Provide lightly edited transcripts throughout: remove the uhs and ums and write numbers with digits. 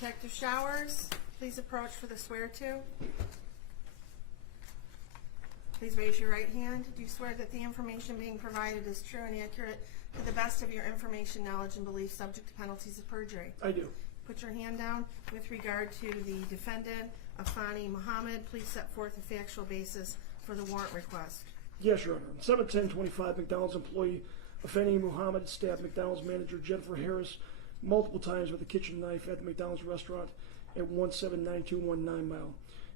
Detective Showers, please approach for the swear-to. Please raise your right hand. Do you swear that the information being provided is true and accurate to the best of your information, knowledge, and belief, subject to penalties of perjury? I do. Put your hand down. With regard to the defendant, Afeni Muhammad, please set forth a factual basis for the warrant request. Yes, Your Honor. 7/10/25, McDonald's employee Afeni Muhammad stabbed McDonald's manager Jennifer Harris multiple times with a kitchen knife at the McDonald's restaurant at 179219 Mile.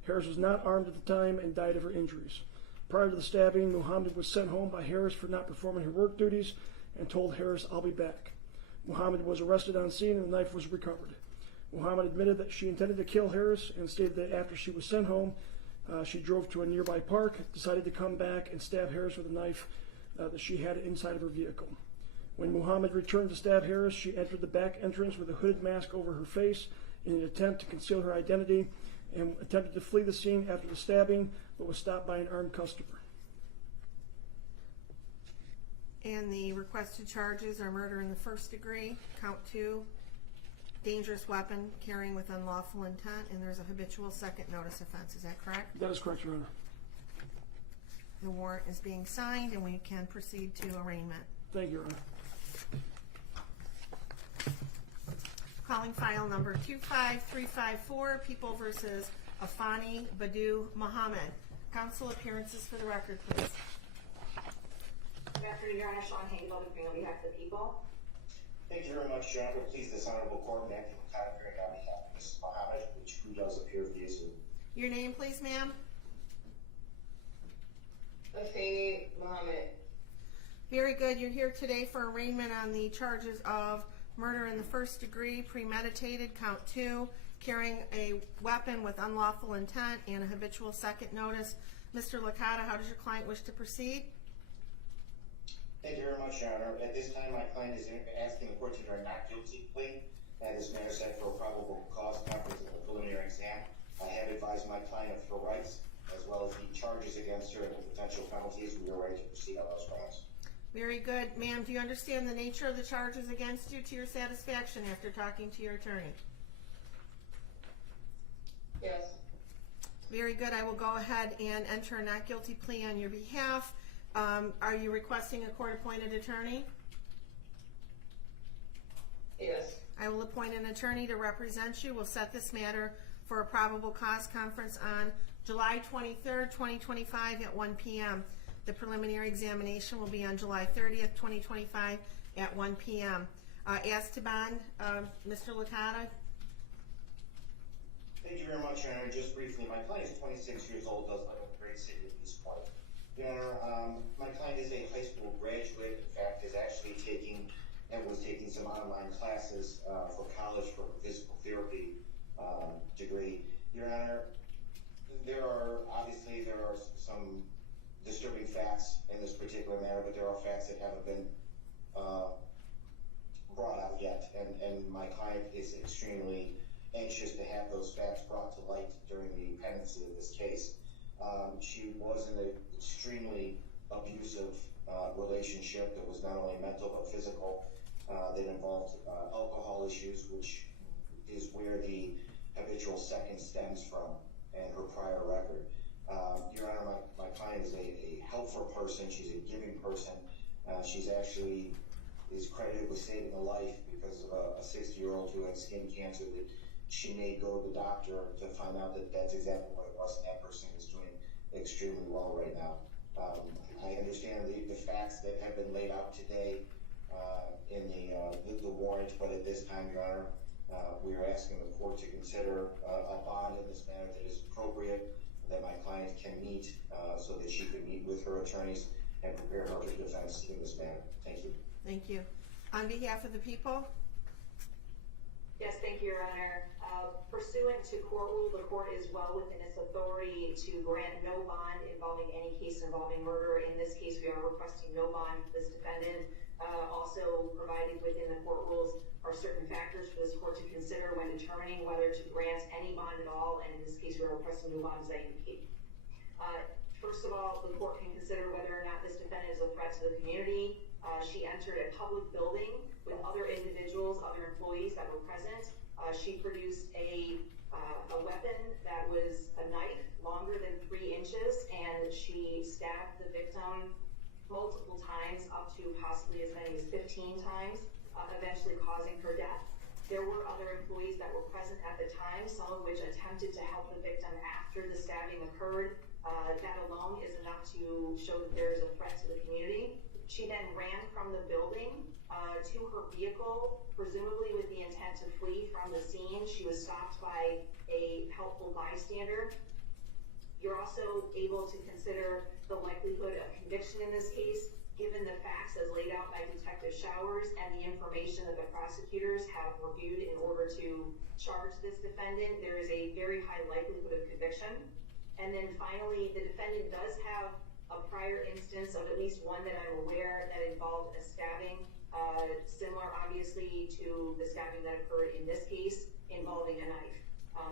Harris was not armed at the time and died of her injuries. Prior to the stabbing, Muhammad was sent home by Harris for not performing her work duties and told Harris, "I'll be back." Muhammad was arrested on scene and the knife was recovered. Muhammad admitted that she intended to kill Harris and stated that after she was sent home, she drove to a nearby park, decided to come back and stab Harris with a knife that she had inside of her vehicle. When Muhammad returned to stab Harris, she entered the back entrance with a hooded mask over her face in an attempt to conceal her identity and attempted to flee the scene after the stabbing, but was stopped by an armed customer. And the requested charges are murder in the first degree, count 2, dangerous weapon carrying with unlawful intent, and there's a habitual second notice offense. Is that correct? That is correct, Your Honor. The warrant is being signed and we can proceed to arraignment. Thank you, Your Honor. Calling file number 25354, People versus Afeni Muhammad. Counsel appearances for the record, please. Good afternoon, Your Honor. Sean Hagel, on behalf of the people. Thank you very much, Your Honor. Please, this honorable court, Matthew McDonald, on behalf of Mrs. Muhammad, who does appear via Zoom. Your name, please, ma'am. Afeni Muhammad. Very good. You're here today for arraignment on the charges of murder in the first degree, premeditated, count 2, carrying a weapon with unlawful intent, and a habitual second notice. Mr. Licata, how does your client wish to proceed? Thank you very much, Your Honor. At this time, my client is asking the court to enter a not guilty plea. This matter set for a probable cause conference of the preliminary exam. I have advised my client of her rights, as well as the charges against her and the potential penalties. We are ready to proceed on those grounds. Very good. Ma'am, do you understand the nature of the charges against you to your satisfaction after talking to your attorney? Yes. Very good. I will go ahead and enter a not guilty plea on your behalf. Are you requesting a court-appointed attorney? Yes. I will appoint an attorney to represent you. We'll set this matter for a probable cause conference on July 23rd, 2025 at 1 p.m. The preliminary examination will be on July 30th, 2025 at 1 p.m. As to bond, Mr. Licata. Thank you very much, Your Honor. Just briefly, my client is 26 years old, does live in the great city of Eastpointe. Your Honor, my client is a high school graduate. In fact, is actually was taking some online classes for college for a physical therapy degree. Your Honor, there are some disturbing facts in this particular matter, but there are facts that haven't been brought out yet, and my client is extremely anxious to have those facts brought to light during the pendency of this case. She was in an extremely abusive relationship that was not only mental but physical, that involved alcohol issues, which is where the habitual second stems from, and her prior record. Your Honor, my client is a helpful person. She's a giving person. She's actually is credited with saving a life because of a 60-year-old who had skin cancer that she may go to the doctor to find out that that's exactly what it was, and that person is doing extremely well right now. I understand the facts that have been laid out today in the warrant, but at this time, Your Honor, we are asking the court to consider a bond in this matter that is appropriate, that my client can meet so that she can meet with her attorneys and prepare her defense in this matter. Thank you. Thank you. On behalf of the people? Yes, thank you, Your Honor. Pursuant to court rule, the court is well within its authority to grant no bond involving any case involving murder. In this case, we are requesting no bond for this defendant. Also provided within the court rules are certain factors for this court to consider when determining whether to grant any bond at all, and in this case, we are requesting no bond as I indicate. First of all, the court can consider whether or not this defendant is a threat to the community. She entered a public building with other individuals, other employees that were present. She produced a weapon that was a knife longer than 3 inches, and she stabbed the victim multiple times, up to possibly as many as 15 times, eventually causing her death. There were other employees that were present at the time, some of which attempted to help the victim after the stabbing occurred. That alone is enough to show that there is a threat to the community. She then ran from the building to her vehicle, presumably with the intent to flee from the scene. She was stopped by a helpful bystander. You're also able to consider the likelihood of conviction in this case, given the facts as laid out by Detective Showers and the information that the prosecutors have reviewed in order to charge this defendant. There is a very high likelihood of conviction. And then finally, the defendant does have a prior instance of at least one that I'm aware that involved a stabbing, similar obviously to the stabbing that occurred in this case involving a knife.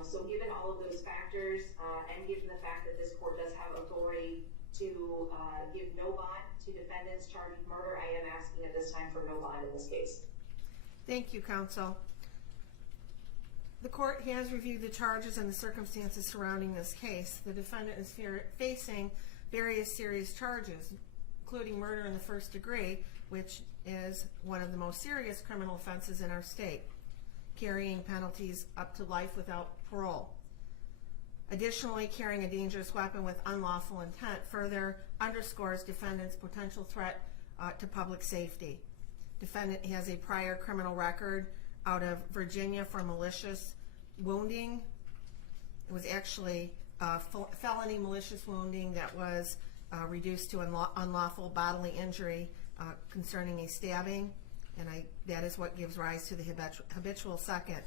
So given all of those factors, and given the fact that this court does have authority to give no bond to defendants charged with murder, I am asking at this time for no bond in this case. Thank you, counsel. The court has reviewed the charges and the circumstances surrounding this case. The defendant is facing various serious charges, including murder in the first degree, which is one of the most serious criminal offenses in our state, carrying penalties up to life without parole. Additionally, carrying a dangerous weapon with unlawful intent further underscores defendant's potential threat to public safety. Defendant has a prior criminal record out of Virginia for malicious wounding. It was actually felony malicious wounding that was reduced to unlawful bodily injury concerning a stabbing, and that is what gives rise to the habitual second.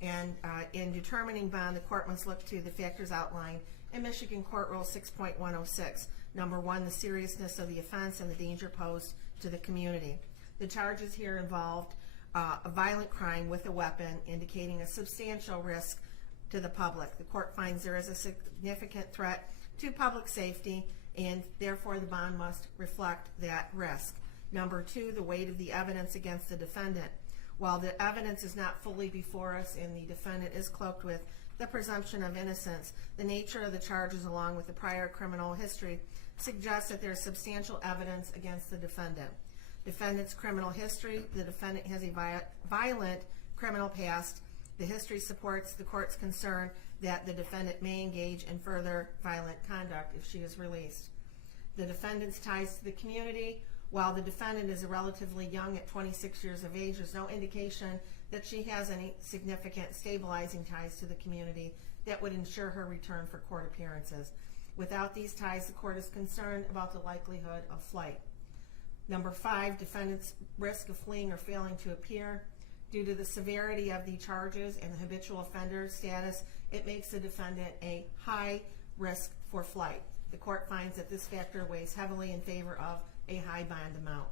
And in determining bond, the court must look to the factors outlined in Michigan Court Rule 6.106. Number 1, the seriousness of the offense and the danger posed to the community. The charges here involved a violent crime with a weapon, indicating a substantial risk to the public. The court finds there is a significant threat to public safety, and therefore the bond must reflect that risk. Number 2, the weight of the evidence against the defendant. While the evidence is not fully before us and the defendant is cloaked with the presumption of innocence, the nature of the charges along with the prior criminal history suggests that there is substantial evidence against the defendant. Defendant's criminal history: the defendant has a violent criminal past. The history supports the court's concern that the defendant may engage in further violent conduct if she is released. The defendant's ties to the community: while the defendant is relatively young at 26 years of age, there's no indication that she has any significant stabilizing ties to the community that would ensure her return for court appearances. Without these ties, the court is concerned about the likelihood of flight. Number 5, defendant's risk of fleeing or failing to appear. Due to the severity of the charges and the habitual offender status, it makes the defendant a high risk for flight. The court finds that this factor weighs heavily in favor of a high bond amount.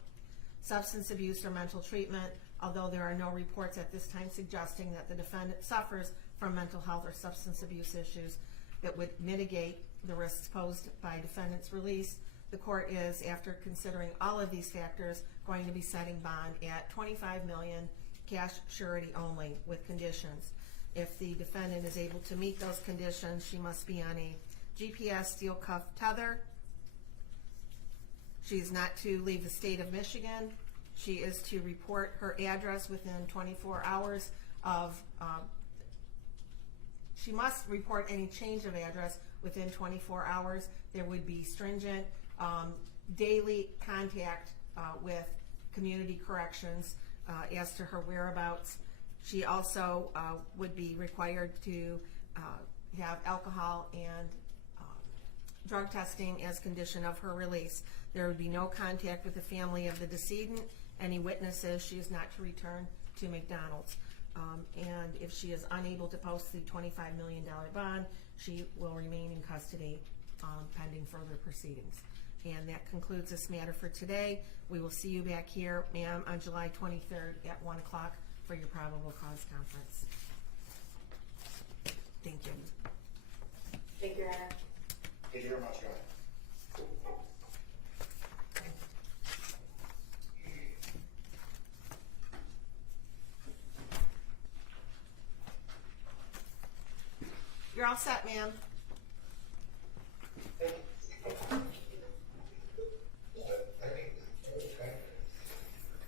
Substance abuse or mental treatment: although there are no reports at this time suggesting that the defendant suffers from mental health or substance abuse issues that would mitigate the risks posed by defendant's release, the court is, after considering all of these factors, going to be setting bond at $25 million, cash surety only, with conditions. If the defendant is able to meet those conditions, she must be on a GPS steel cuff tether. She is not to leave the state of Michigan. She is to report her address within 24 hours of, she must report any change of address within 24 hours. There would be stringent daily contact with community corrections as to her whereabouts. She also would be required to have alcohol and drug testing as condition of her release. There would be no contact with the family of the decedent. Any witnesses, she is not to return to McDonald's. And if she is unable to post the $25 million bond, she will remain in custody pending further proceedings. And that concludes this matter for today. We will see you back here, ma'am, on July 23rd at 1 o'clock for your probable cause conference. Thank you. Thank you, Your Honor. Thank you very much, Your Honor. all set, ma'am.